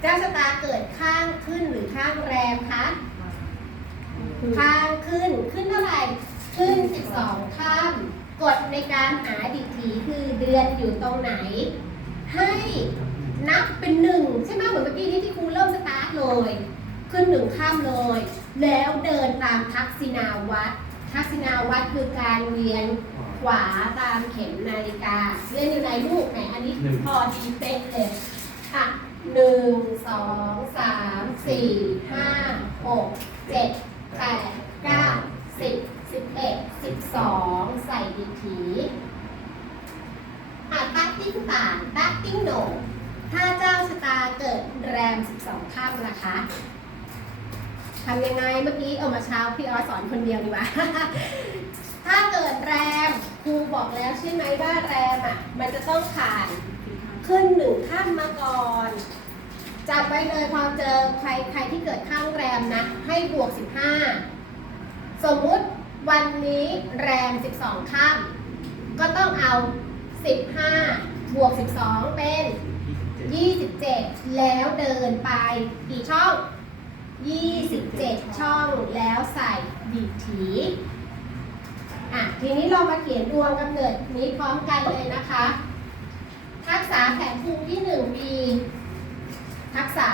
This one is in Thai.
เจ้าชะตาเกิดข้างขึ้นหรือข้างแรมคะ ข้างขึ้น ขึ้นเท่าไหร่ ขึ้น 12ข้ามกฎในการหาดิถีคือเดือนอยู่ตรงไหน ให้นับเป็นหนึ่งใช่ไหมเหมือนเมื่อกี้นี้ที่ครูเริ่มสตาร์ทเลย ขึ้นหนึ่งข้ามเลย แล้วเดินตามทักษิณาวัตรทักษิณาวัตรคือการเวียนขวาตามเข็มนาฬิกาเรียนอยู่ในรูปไหนอันนี้พอดีเป๊ะเลยอะ หนึ่งสองสามสี่ห้าหกเจ็ดแปดเก้าสิบสิบเอ็ดสิบสองใส่ดีถีอะตักติ้งต่างตักติ้งโหนงถ้าเจ้าชะตาเกิดแรม12ค่ำนะคะทำยังไงเมื่อกี้เอามาเช้าพี่ออสสอนคนเดียวดีกว่า ถ้าเกิดแรมครูบอกแล้วใช่ไหมว่าแรมอะมันจะต้องผ่าน ขึ้นหนึ่งขั้นมาก่อนจับไว้เลยพอเจอใครใครที่เกิดข้างแรมนะให้บวก 15 สมมุติวันนี้แรม 12ค่ำก็ต้องเอา 15 บวก 12 เป็น 27 แล้วเดินไปกี่ช่อง 27 ช่องแล้วใส่ดีถีอะ ทีนี้เรามาเขียนดวงกำเนิดนี้พร้อมกันเลยนะคะ ทัก ษา